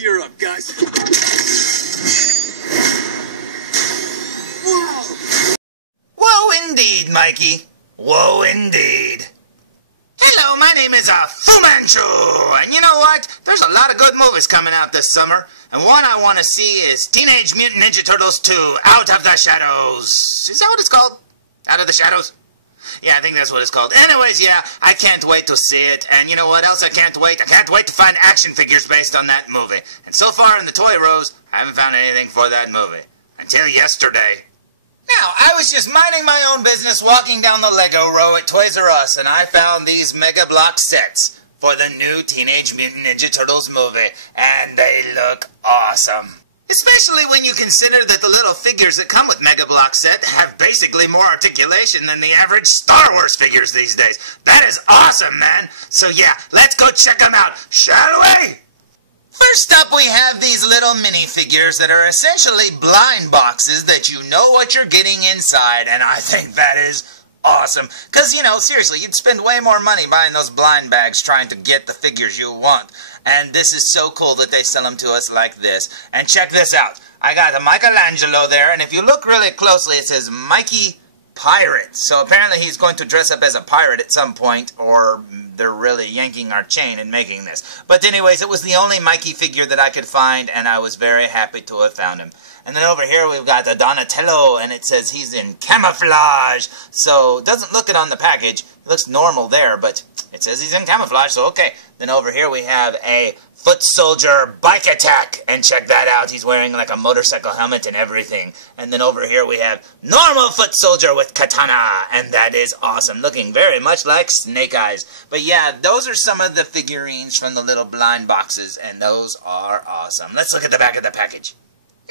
Gear up, guys. Whoa! Whoa, indeed, Mikey. Whoa, indeed. Hello, my name is Fu Manchu, and you know what? There's a lot of good movies coming out this summer, and one I want to see is Teenage Mutant Ninja Turtles 2, Out of the Shadows. Is that what it's called? Out of the Shadows? Yeah, I think that's what it's called. Anyways, yeah, I can't wait to see it, and you know what else I can't wait? I can't wait to find action figures based on that movie. And so far in the toy rows, I haven't found anything for that movie. Until yesterday. Now, I was just minding my own business walking down the Lego row at Toys R Us, and I found these Mega Bloks sets for the new Teenage Mutant Ninja Turtles movie, and they look awesome. Especially when you consider that the little figures that come with Mega Bloks set have basically more articulation than the average Star Wars figures these days. That is awesome, man. So yeah, let's go check them out, shall we? First up, we have these little minifigures that are essentially blind boxes that you know what you're getting inside, and I think that is awesome. Because, you know, seriously, you'd spend way more money buying those blind bags trying to get the figures you want. And this is so cool that they sell them to us like this. And check this out. I got the Michelangelo there, and if you look really closely, it says Mikey Pirate. So apparently he's going to dress up as a pirate at some point, or they're really yanking our chain and making this. But anyways, it was the only Mikey figure that I could find, and I was very happy to have found him. And then over here we've got the Donatello, and it says he's in camouflage. So it doesn't look it on the package. It looks normal there, but it says he's in camouflage, so okay. Then over here we have a Foot Soldier Bike Attack, and check that out. He's wearing like a motorcycle helmet and everything. And then over here we have normal Foot Soldier with katana, and that is awesome, looking very much like Snake Eyes. But yeah, those are some of the figurines from the little blind boxes, and those are awesome. Let's look at the back of the package.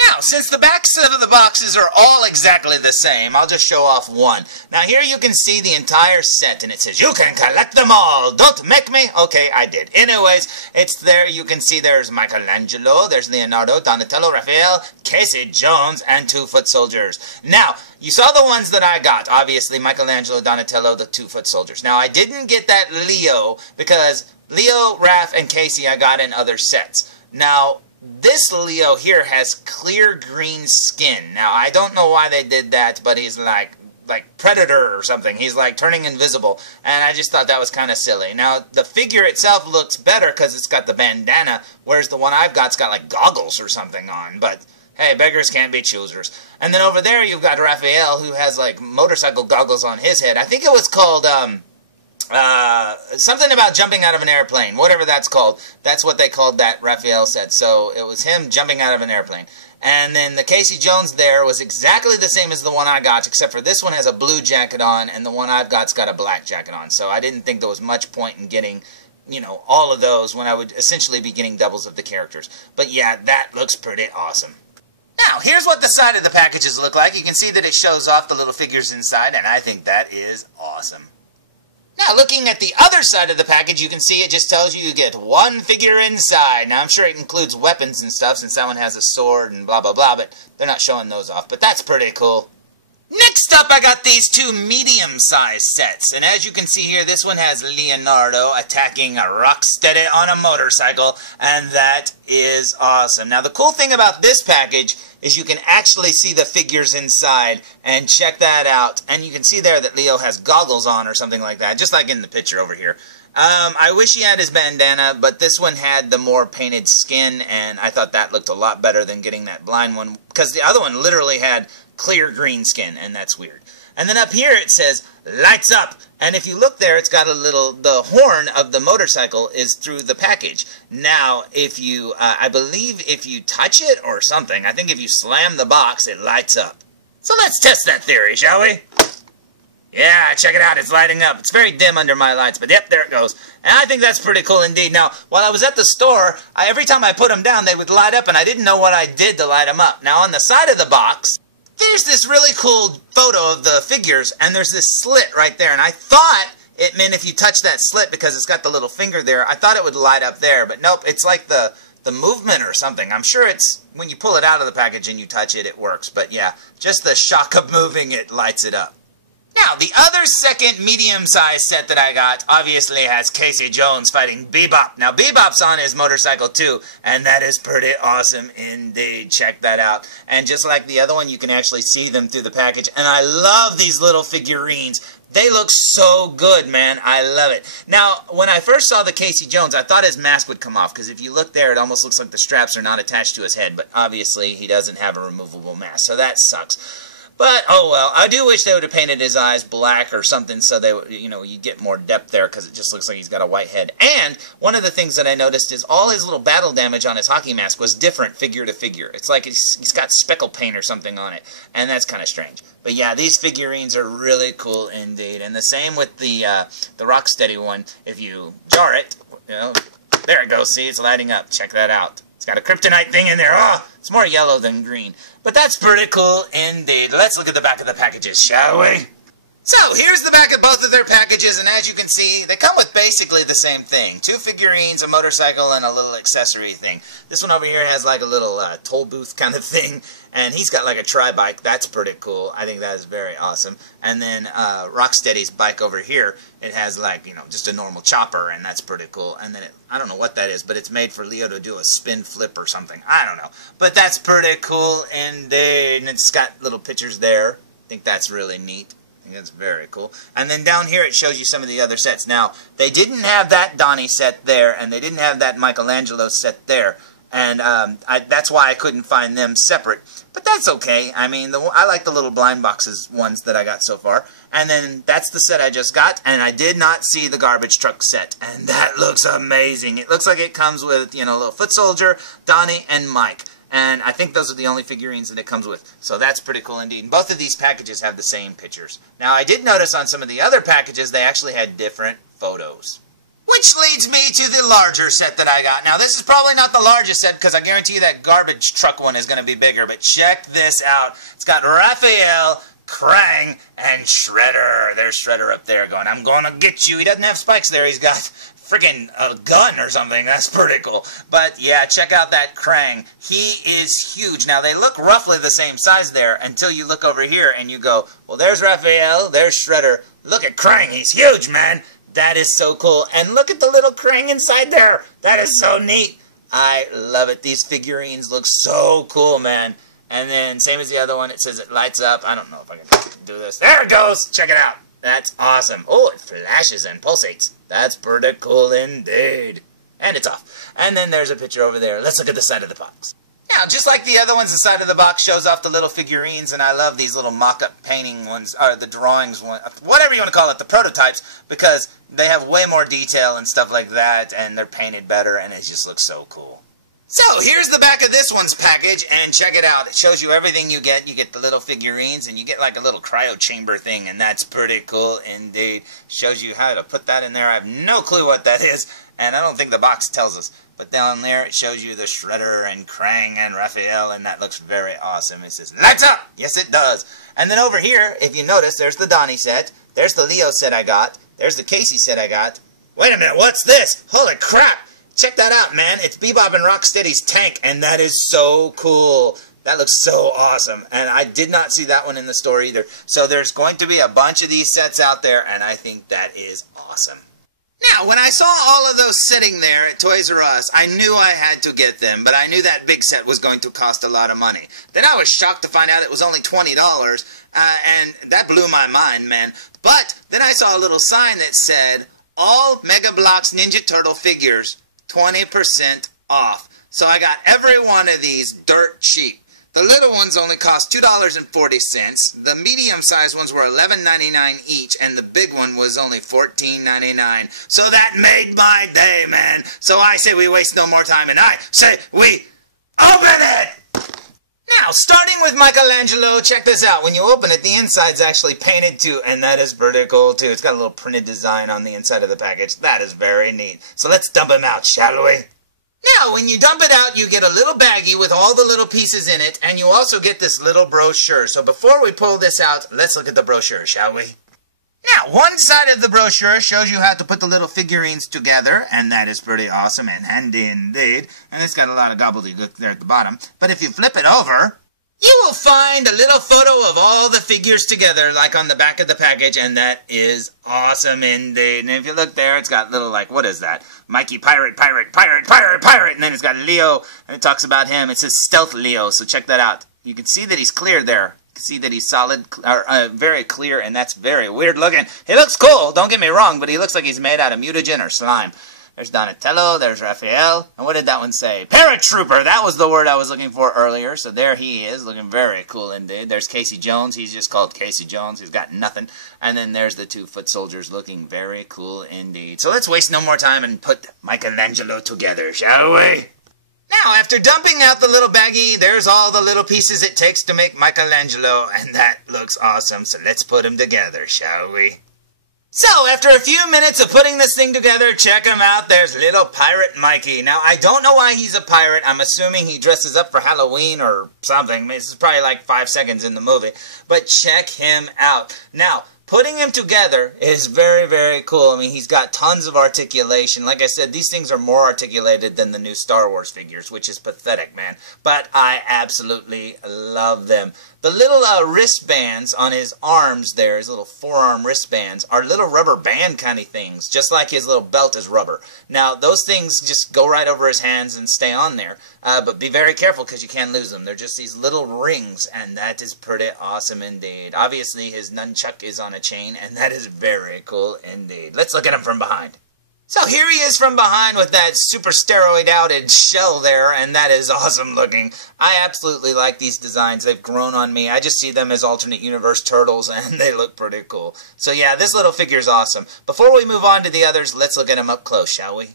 Now, since the backs of the boxes are all exactly the same, I'll just show off one. Now, here you can see the entire set, and it says, you can collect them all. Don't make me. Okay, I did. Anyways, it's there. You can see there's Michelangelo, there's Leonardo, Donatello, Raphael, Casey Jones, and 2 Foot Soldiers. Now, you saw the ones that I got. Obviously, Michelangelo, Donatello, the 2 Foot Soldiers. Now, I didn't get that Leo, because Leo, Raph, and Casey I got in other sets. Now, this Leo here has clear green skin. Now, I don't know why they did that, but he's like Predator or something. He's like turning invisible, and I just thought that was kind of silly. Now, the figure itself looks better because it's got the bandana, whereas the one I've got's got like goggles or something on, but hey, beggars can't be choosers. And then over there you've got Raphael, who has like motorcycle goggles on his head. I think it was called, something about jumping out of an airplane, whatever that's called. That's what they called that, Raphael said. So it was him jumping out of an airplane. And then the Casey Jones there was exactly the same as the one I got, except for this one has a blue jacket on, and the one I've got's got a black jacket on. So I didn't think there was much point in getting, you know, all of those when I would essentially be getting doubles of the characters. But yeah, that looks pretty awesome. Now, here's what the side of the packages look like. You can see that it shows off the little figures inside, and I think that is awesome. Now, looking at the other side of the package, you can see it just tells you get one figure inside. Now, I'm sure it includes weapons and stuff, since that one has a sword and blah, blah, blah, but they're not showing those off. But that's pretty cool. Next up, I got these 2 medium-sized sets. And as you can see here, this one has Leonardo attacking a Rocksteady on a motorcycle, and that is awesome. Now, the cool thing about this package is you can actually see the figures inside, and check that out. And you can see there that Leo has goggles on or something like that, just like in the picture over here. I wish he had his bandana, but this one had the more painted skin, and I thought that looked a lot better than getting that blind one, because the other one literally had clear green skin, and that's weird. And then up here it says, lights up. And if you look there, it's got a little, the horn of the motorcycle is through the package. Now, if you, I believe if you touch it or something, I think if you slam the box, it lights up. So let's test that theory, shall we? Yeah, check it out, it's lighting up. It's very dim under my lights, but yep, there it goes. And I think that's pretty cool indeed. Now, while I was at the store, every time I put them down, they would light up, and I didn't know what I did to light them up. Now, on the side of the box, there's this really cool photo of the figures, and there's this slit right there, and I thought it meant if you touch that slit, because it's got the little finger there, I thought it would light up there, but nope, it's like the movement or something. I'm sure it's, when you pull it out of the package and you touch it, it works, but yeah, just the shock of moving it lights it up. Now, the other second medium-sized set that I got obviously has Casey Jones fighting Bebop. Now, Bebop's on his motorcycle too, and that is pretty awesome indeed. Check that out. And just like the other one, you can actually see them through the package. And I love these little figurines. They look so good, man. I love it. Now, when I first saw the Casey Jones, I thought his mask would come off, because if you look there, it almost looks like the straps are not attached to his head, but obviously he doesn't have a removable mask, so that sucks. But, oh well, I do wish they would have painted his eyes black or something so they, you get more depth there, because it just looks like he's got a white head. And one of the things that I noticed is all his little battle damage on his hockey mask was different figure to figure. It's like he's got speckle paint or something on it, and that's kind of strange. But yeah, these figurines are really cool indeed. And the same with the Rocksteady one. If you jar it, there it goes. See, it's lighting up. Check that out. It's got a kryptonite thing in there. Oh, it's more yellow than green. But that's pretty cool indeed. Let's look at the back of the packages, shall we? So, here's the back of both of their packages, and as you can see, they come with basically the same thing. 2 figurines, a motorcycle, and a little accessory thing. This one over here has like a little toll booth kind of thing, and he's got like a tri-bike. That's pretty cool. I think that is very awesome. And then Rocksteady's bike over here, it has like, just a normal chopper, and that's pretty cool. And then, I don't know what that is, but it's made for Leo to do a spin flip or something. I don't know. But that's pretty cool indeed, and it's got little pictures there. I think that's really neat. That's very cool. And then down here it shows you some of the other sets. Now, they didn't have that Donnie set there, and they didn't have that Michelangelo set there. And that's why I couldn't find them separate. But that's okay. I mean, I like the little blind boxes ones that I got so far. And then that's the set I just got, and I did not see the garbage truck set. And that looks amazing. It looks like it comes with, a little foot soldier, Donnie, and Mike. And I think those are the only figurines that it comes with. So that's pretty cool indeed. And both of these packages have the same pictures. Now, I did notice on some of the other packages, they actually had different photos. Which leads me to the larger set that I got. Now, this is probably not the largest set, because I guarantee you that garbage truck one is going to be bigger. But check this out. It's got Raphael, Krang, and Shredder. There's Shredder up there going, I'm going to get you. He doesn't have spikes there. He's got freaking a gun or something. That's pretty cool. But yeah, check out that Krang. He is huge. Now, they look roughly the same size there until you look over here and you go, well, there's Raphael, there's Shredder. Look at Krang. He's huge, man. That is so cool. And look at the little Krang inside there. That is so neat. I love it. These figurines look so cool, man. And then, same as the other one, it says it lights up. I don't know if I can do this. There it goes. Check it out. That's awesome. Oh, it flashes and pulsates. That's pretty cool indeed. And it's off. And then there's a picture over there. Let's look at the side of the box. Now, just like the other ones, the side of the box shows off the little figurines, and I love these little mock-up painting ones, or the drawings, whatever you want to call it, the prototypes, because they have way more detail and stuff like that, and they're painted better, and it just looks so cool. So, here's the back of this one's package, and check it out. It shows you everything you get. You get the little figurines, and you get like a little cryo chamber thing, and that's pretty cool indeed. Shows you how to put that in there. I have no clue what that is, and I don't think the box tells us. But down there, it shows you the Shredder and Krang and Raphael, and that looks very awesome. It says, lights up! Yes, it does. And then over here, if you notice, there's the Donnie set. There's the Leo set I got. There's the Casey set I got. Wait a minute, what's this? Holy crap! Check that out, man. It's Bebop and Rocksteady's tank, and that is so cool. That looks so awesome. And I did not see that one in the store either. So there's going to be a bunch of these sets out there, and I think that is awesome. Now, when I saw all of those sitting there at Toys R Us, I knew I had to get them, but I knew that big set was going to cost a lot of money. Then I was shocked to find out it was only $20, and that blew my mind, man. But then I saw a little sign that said, all Mega Bloks Ninja Turtle figures, 20% off. So I got every one of these dirt cheap. The little ones only cost $2.40. The medium-sized ones were $11.99 each, and the big one was only $14.99. So that made my day, man. So I say we waste no more time, and I say we open it! Now, starting with Michelangelo, check this out. When you open it, the inside's actually painted too, and that is pretty cool too. It's got a little printed design on the inside of the package. That is very neat. So let's dump him out, shall we? Now, when you dump it out, you get a little baggie with all the little pieces in it, and you also get this little brochure. So before we pull this out, let's look at the brochure, shall we? Now, one side of the brochure shows you how to put the little figurines together, and that is pretty awesome and handy indeed. And it's got a lot of gobbledygook there at the bottom. But if you flip it over, you will find a little photo of all the figures together, like on the back of the package, and that is awesome indeed. And if you look there, it's got little, like, what is that? Mikey Pirate, Pirate, Pirate, Pirate, Pirate, and then it's got Leo, and it talks about him. It says Stealth Leo, so check that out. You can see that he's clear there. You can see that he's solid, or very clear, and that's very weird looking. He looks cool, don't get me wrong, but he looks like he's made out of mutagen or slime. There's Donatello, there's Raphael, and what did that one say? Paratrooper! That was the word I was looking for earlier, so there he is, looking very cool indeed. There's Casey Jones, he's just called Casey Jones, he's got nothing. And then there's the two foot soldiers looking very cool indeed. So let's waste no more time and put Michelangelo together, shall we? Now, after dumping out the little baggie, there's all the little pieces it takes to make Michelangelo, and that looks awesome, so let's put them together, shall we? So, after a few minutes of putting this thing together, check him out. There's little Pirate Mikey. Now, I don't know why he's a pirate. I'm assuming he dresses up for Halloween or something. This is probably like 5 seconds in the movie. But check him out. Now, putting him together is very, very cool. I mean, he's got tons of articulation. Like I said, these things are more articulated than the new Star Wars figures, which is pathetic, man. But I absolutely love them. The little wristbands on his arms there, his little forearm wristbands, are little rubber band kind of things, just like his little belt is rubber. Now, those things just go right over his hands and stay on there, but be very careful because you can lose them. They're just these little rings, and that is pretty awesome indeed. Obviously, his nunchuck is on a chain, and that is very cool indeed. Let's look at him from behind. So here he is from behind with that super steroid-outed shell there, and that is awesome looking. I absolutely like these designs. They've grown on me. I just see them as alternate universe turtles, and they look pretty cool. So yeah, this little figure's awesome. Before we move on to the others, let's look at him up close, shall we?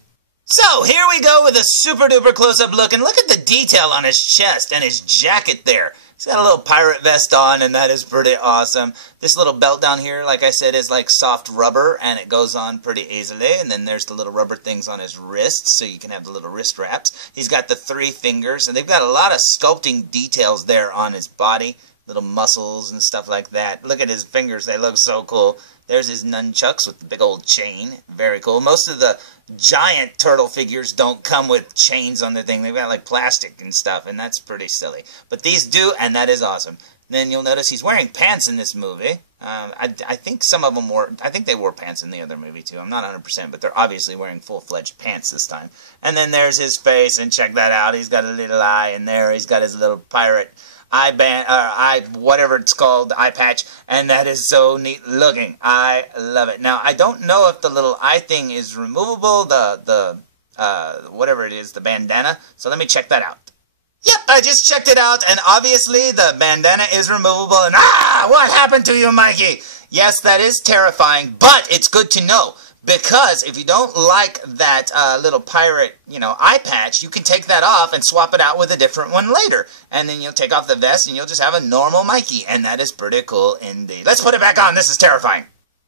So here we go with a super-duper close-up look, and look at the detail on his chest and his jacket there. He's got a little pirate vest on, and that is pretty awesome. This little belt down here, like I said, is like soft rubber, and it goes on pretty easily. And then there's the little rubber things on his wrists, so you can have the little wrist wraps. He's got the 3 fingers, and they've got a lot of sculpting details there on his body. Little muscles and stuff like that. Look at his fingers, they look so cool. There's his nunchucks with the big old chain. Very cool. Most of the giant turtle figures don't come with chains on their thing. They've got like plastic and stuff, and that's pretty silly. But these do, and that is awesome. Then you'll notice he's wearing pants in this movie. I think some of them wore, I think they wore pants in the other movie too. I'm not 100%, but they're obviously wearing full-fledged pants this time. And then there's his face, and check that out. He's got a little eye in there. He's got his little pirate whatever it's called, eye patch, and that is so neat looking. I love it. Now, I don't know if the little eye thing is removable, whatever it is, the bandana, so let me check that out. Yep, I just checked it out, and obviously the bandana is removable, and what happened to you, Mikey? Yes, that is terrifying, but it's good to know. Because if you don't like that little pirate, eye patch, you can take that off and swap it out with a different one later. And then you'll take off the vest and you'll just have a normal Mikey. And that is pretty cool indeed. Let's put it back on. This is terrifying.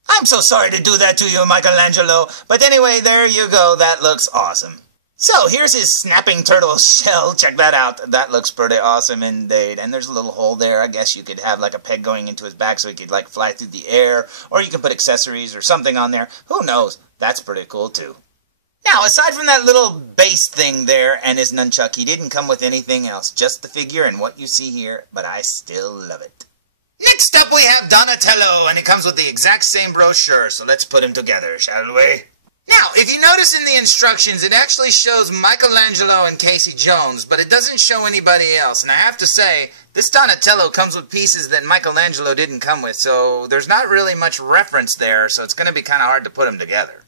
I'm so sorry to do that to you, Michelangelo. But anyway, there you go. That looks awesome. So, here's his snapping turtle shell. Check that out. That looks pretty awesome indeed. And there's a little hole there. I guess you could have like a peg going into his back so he could like fly through the air. Or you can put accessories or something on there. Who knows? That's pretty cool too. Now, aside from that little base thing there and his nunchuck, he didn't come with anything else. Just the figure and what you see here. But I still love it. Next up we have Donatello. And he comes with the exact same brochure. So let's put him together, shall we? Now, if you notice in the instructions, it actually shows Michelangelo and Casey Jones, but it doesn't show anybody else. And I have to say, this Donatello comes with pieces that Michelangelo didn't come with, so there's not really much reference there, so it's going to be kind of hard to put them together.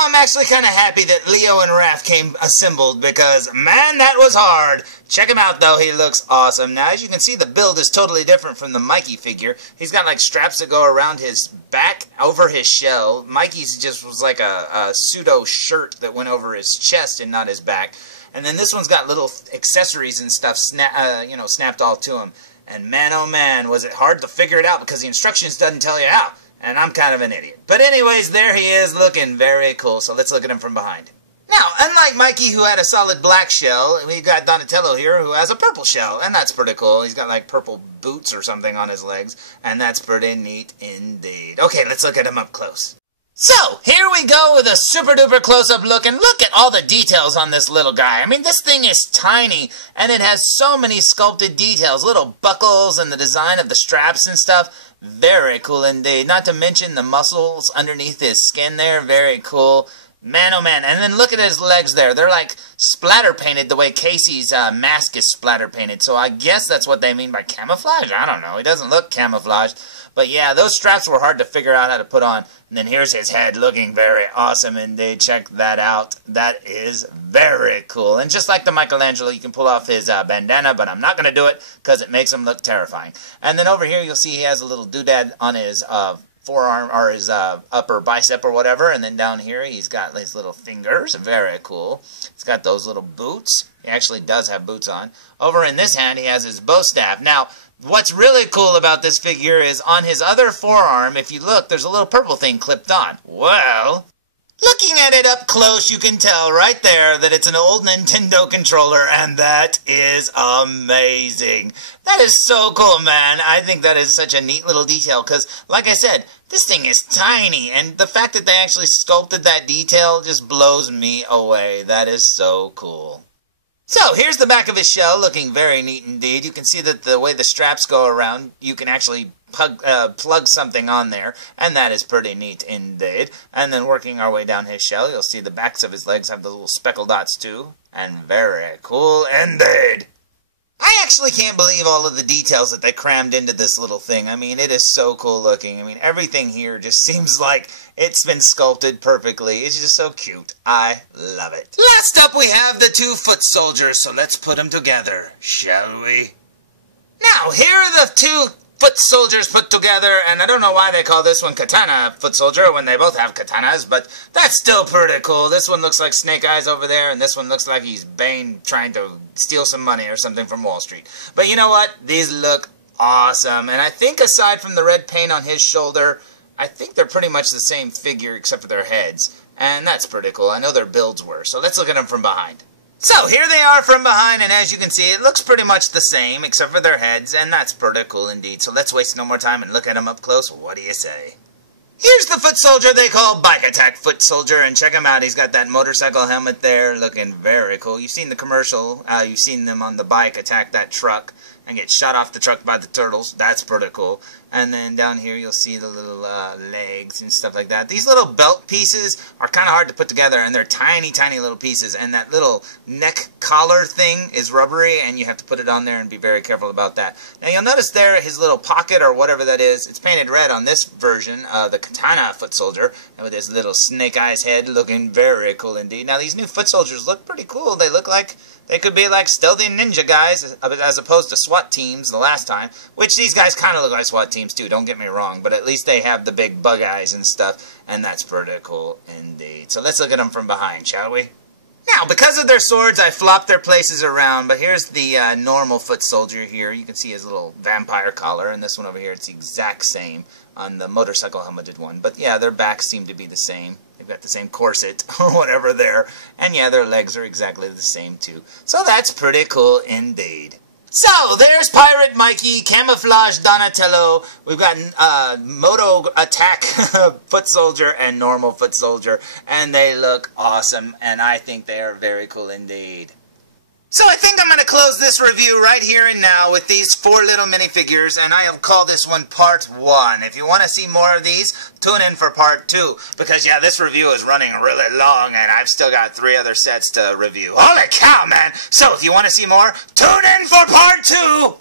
I'm actually kind of happy that Leo and Raph came assembled because, man, that was hard. Check him out, though. He looks awesome. Now, as you can see, the build is totally different from the Mikey figure. He's got, like, straps that go around his back over his shell. Mikey's just was like a pseudo shirt that went over his chest and not his back. And then this one's got little accessories and stuff, snapped all to him. And man, oh man, was it hard to figure it out because the instructions doesn't tell you how. And I'm kind of an idiot. But anyways, there he is looking very cool. So let's look at him from behind. Now, unlike Mikey, who had a solid black shell, we got Donatello here, who has a purple shell. And that's pretty cool. He's got like purple boots or something on his legs. And that's pretty neat indeed. Okay, let's look at him up close. So, here we go with a super duper close-up look, and look at all the details on this little guy. I mean, this thing is tiny, and it has so many sculpted details, little buckles and the design of the straps and stuff. Very cool indeed. Not to mention the muscles underneath his skin there, very cool. Man, oh man, and then look at his legs there. They're like splatter painted the way Casey's mask is splatter painted, so I guess that's what they mean by camouflage. I don't know, he doesn't look camouflaged. But yeah, those straps were hard to figure out how to put on. And then here's his head looking very awesome indeed. Check that out. That is very cool. And just like the Michelangelo, you can pull off his bandana, but I'm not going to do it because it makes him look terrifying. And then over here, you'll see he has a little doodad on his forearm or his upper bicep or whatever. And then down here, he's got his little fingers. Very cool. He's got those little boots. He actually does have boots on. Over in this hand, he has his bow staff. Now, what's really cool about this figure is on his other forearm, if you look, there's a little purple thing clipped on. Well, looking at it up close, you can tell right there that it's an old Nintendo controller, and that is amazing. That is so cool, man. I think that is such a neat little detail, because, like I said, this thing is tiny, and the fact that they actually sculpted that detail just blows me away. That is so cool. So, here's the back of his shell, looking very neat indeed. You can see that the way the straps go around, you can actually plug something on there, and that is pretty neat indeed. And then working our way down his shell, you'll see the backs of his legs have the little speckle dots too, and very cool indeed. I actually can't believe all of the details that they crammed into this little thing. I mean, it is so cool looking. I mean, everything here just seems like it's been sculpted perfectly. It's just so cute. I love it. Last up, we have the two foot soldiers, so let's put them together, shall we? Now, here are the two foot soldiers put together, and I don't know why they call this one Katana foot soldier when they both have katanas, but that's still pretty cool. This one looks like Snake Eyes over there, and this one looks like he's Bane trying to steal some money or something from Wall Street. But you know what? These look awesome, and I think aside from the red paint on his shoulder, I think they're pretty much the same figure except for their heads, and that's pretty cool. I know their builds were, so let's look at them from behind. So, here they are from behind, and as you can see, it looks pretty much the same, except for their heads, and that's pretty cool indeed. So let's waste no more time and look at them up close. What do you say? Here's the foot soldier they call Bike Attack Foot Soldier, and check him out. He's got that motorcycle helmet there, looking very cool. You've seen the commercial. You've seen them on the bike attack that truck and get shot off the truck by the turtles. That's pretty cool. And then down here you'll see the little legs and stuff like that. These little belt pieces are kind of hard to put together, and they're tiny, tiny little pieces. And that little neck collar thing is rubbery, and you have to put it on there and be very careful about that. Now you'll notice there his little pocket or whatever that is, it's painted red on this version, the Katana foot soldier, and with his little snake eyes head looking very cool indeed. Now these new foot soldiers look pretty cool. They look like they could be like stealthy ninja guys as opposed to SWAT teams the last time, which these guys kind of look like SWAT teams too, don't get me wrong, but at least they have the big bug eyes and stuff, and that's pretty cool indeed. So let's look at them from behind, shall we? Now, because of their swords, I flopped their places around, but here's the normal foot soldier here. You can see his little vampire collar, and this one over here, it's the exact same on the motorcycle helmeted one. But yeah, their backs seem to be the same. They've got the same corset or whatever there. And yeah, their legs are exactly the same too. So that's pretty cool indeed. So, there's Pirate Mikey, Camouflage Donatello, we've got Moto Attack Foot Soldier and Normal Foot Soldier, and they look awesome, and I think they are very cool indeed. So I think I'm going to close this review right here and now with these 4 little minifigures, and I'll call this one Part 1. If you want to see more of these, tune in for Part 2, because yeah, this review is running really long, and I've still got 3 other sets to review. Holy cow, man! So if you want to see more, tune in for Part 2!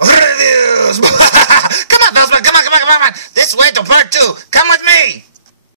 Reviews! Come on, felzbug, come on! This way to Part 2! Come with me!